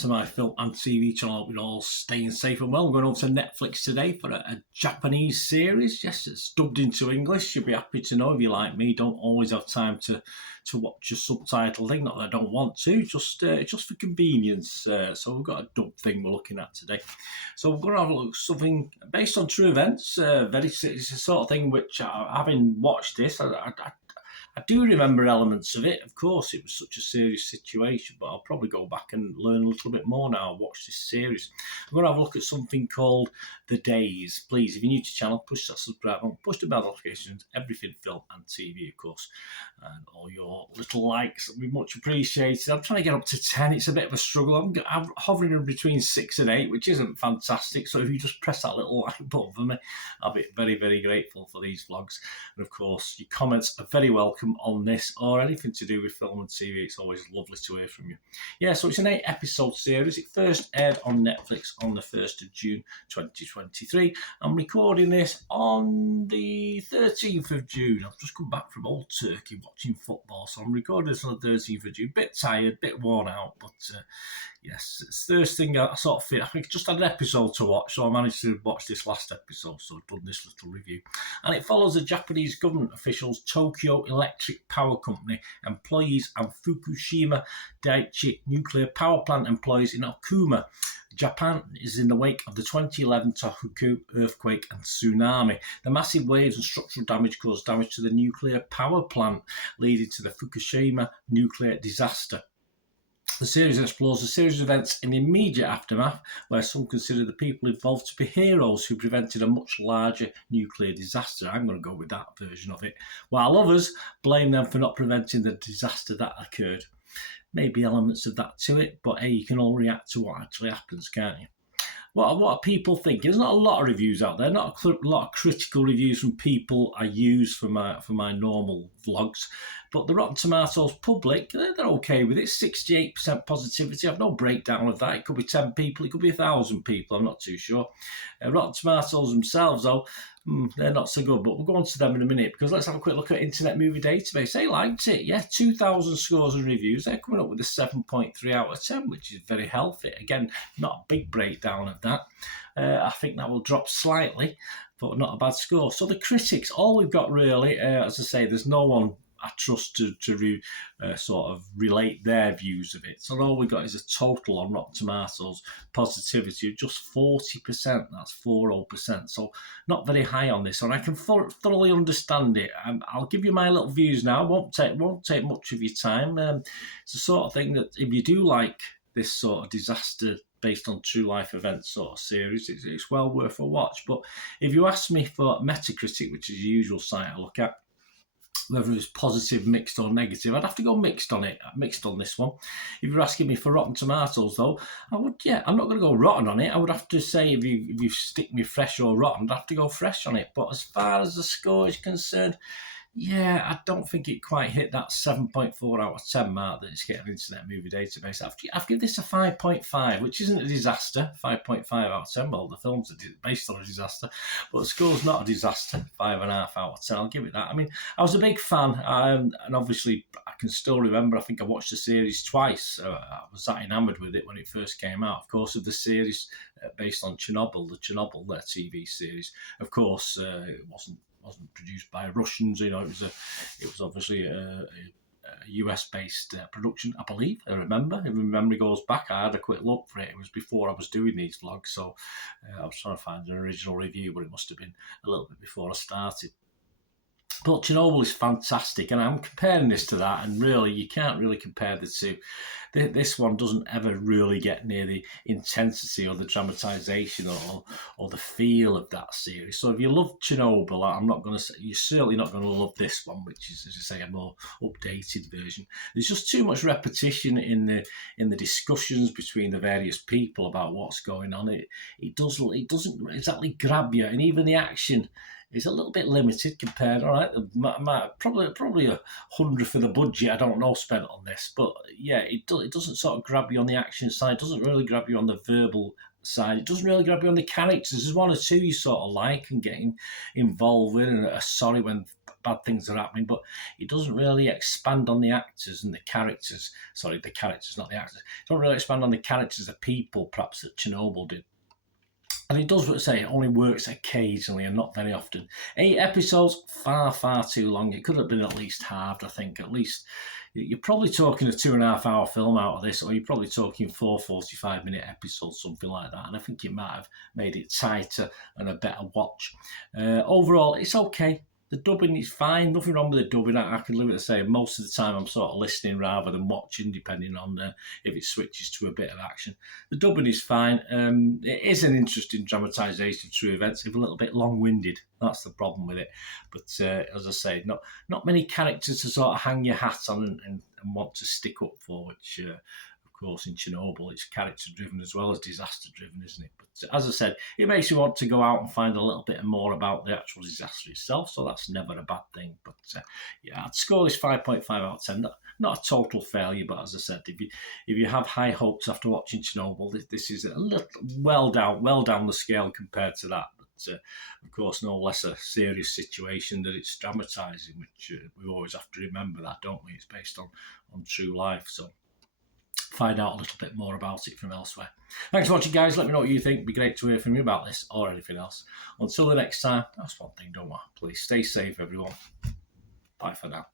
to my film and TV channel. I hope you're all staying safe and well. I'm going over to Netflix today for a Japanese series. Yes, it's dubbed into English. You'll be happy to know if you like me. Don't always have time to watch a subtitle thing. Not that I don't want to, just for convenience. So we've got a dub thing we're looking at today. So we're going to have a look at something based on true events. It's the sort of thing which, having watched this, I do remember elements of it. Of course, it was such a serious situation, but I'll probably go back and learn a little bit more now. Watch this series. I'm going to have a look at something called The Days. Please, if you're new to the channel, push that subscribe button, push the bell notifications, everything film and TV, of course. And all your little likes will be much appreciated. I'm trying to get up to 10. It's a bit of a struggle. I'm hovering in between 6 and 8, which isn't fantastic. So if you just press that little like button for me, I'll be very, very grateful for these vlogs. And of course, your comments are very welcome on this or anything to do with film and TV. It's always lovely to hear from you. Yeah, so it's an 8-episode series. It first aired on Netflix on the 1st of June 2023. I'm recording this on the 13th of June. I've just come back from Old Turkey watching football, so I'm recording this on the 13th of June. Bit tired, bit worn out, but yes, it's the first thing I sort of feel. I think I just had an episode to watch, so I managed to watch this last episode, so I've done this little review. And it follows the Japanese government officials, Tokyo Electric Power Company employees and Fukushima Daiichi nuclear power plant employees in Okuma. Japan is in the wake of the 2011 Tohoku earthquake and tsunami. The massive waves and structural damage caused damage to the nuclear power plant, leading to the Fukushima nuclear disaster. The series explores a series of events in the immediate aftermath, where some consider the people involved to be heroes who prevented a much larger nuclear disaster. I'm going to go with that version of it, while others blame them for not preventing the disaster that occurred. Maybe elements of that to it, but hey, you can all react to what actually happens, can't you? What are people thinking? There's not a lot of reviews out there, not a lot of critical reviews from people I use for my normal vlogs. But the Rotten Tomatoes public, they're okay with it. 68% positivity. I've no breakdown of that. It could be 10 people, it could be 1,000 people. I'm not too sure. Rotten Tomatoes themselves, though, they're not so good. But we'll go on to them in a minute, because let's have a quick look at Internet Movie Database. They liked it. Yeah, 2,000 scores and reviews. They're coming up with a 7.3 out of 10, which is very healthy. Again, not a big breakdown of that. I think that will drop slightly, but not a bad score. So the critics, all we've got really, as I say, there's no one I trust to sort of relate their views of it. So all we got is a total on Rotten Tomatoes positivity of just 40%. That's 40%. So not very high on this, and I can thoroughly understand it. I'll give you my little views now. Won't take much of your time. It's the sort of thing that if you do like this sort of disaster based on true life events sort of series, it's well worth a watch. But if you ask me for Metacritic, which is the usual site I look at, whether it's positive, mixed or negative, I'd have to go mixed on this one. If you're asking me for Rotten Tomatoes, though, I'm not going to go rotten on it. I would have to say if you stick me fresh or rotten, I'd have to go fresh on it. But as far as the score is concerned, yeah, I don't think it quite hit that 7.4 out of 10 mark that it's getting Internet Movie Database. I've given this a 5.5, which isn't a disaster. 5.5 out of 10. Well, the film's based on a disaster, but the score's not a disaster. 5.5 out of 10. I'll give it that. I mean, I was a big fan, and obviously I can still remember. I think I watched the series twice. I was that enamoured with it when it first came out. Of course, of the series based on Chernobyl, their TV series. Of course, it wasn't produced by Russians. You know, it was obviously a US-based production, I believe. I remember. If my memory goes back, I had a quick look for it. It was before I was doing these vlogs, so I was trying to find an original review, but it must have been a little bit before I started. But Chernobyl is fantastic, and I'm comparing this to that, and really, you can't really compare the two. This one doesn't ever really get near the intensity or the dramatisation or the feel of that series. So if you love Chernobyl, I'm not going to say you're certainly not going to love this one, which is, as I say, a more updated version. There's just too much repetition in the discussions between the various people about what's going on. It doesn't exactly grab you, and even the action is a little bit limited compared. All right, probably 100 for the budget, I don't know, spent on this, but yeah, it doesn't sort of grab you on the action side. It doesn't really grab you on the verbal side. It doesn't really grab you on the characters. There's one or two you sort of like and getting involved with and are sorry when bad things are happening, but it doesn't really expand on the actors and the characters. Sorry, the characters, not the actors. It doesn't really expand on the characters of people, perhaps, that Chernobyl did. And it does what I say, it only works occasionally and not very often. 8 episodes, far, far too long. It could have been at least halved, I think. At least you're probably talking a 2.5 hour film out of this, or you're probably talking 4 45-minute episodes, something like that. And I think it might have made it tighter and a better watch. Overall, it's okay. The dubbing is fine, nothing wrong with the dubbing. I can leave it to say most of the time I'm sort of listening rather than watching, depending on if it switches to a bit of action. The dubbing is fine. It is an interesting dramatisation of true events, if a little bit long-winded. That's the problem with it. But as I say, not many characters to sort of hang your hat on and want to stick up for, which... of course, in Chernobyl, it's character-driven as well as disaster-driven, isn't it? But as I said, it makes you want to go out and find a little bit more about the actual disaster itself, so that's never a bad thing. But yeah, I'd score this 5.5 out of 10. Not a total failure, but as I said, if you have high hopes after watching Chernobyl, this is a little well down the scale compared to that. But of course, no less a serious situation that it's dramatising, which we always have to remember that, don't we? It's based on true life, so find out a little bit more about it from elsewhere. Thanks for watching, guys. Let me know what you think. It'd be great to hear from you about this or anything else. Until the next time, that's one thing, don't worry. Please stay safe, everyone. Bye for now.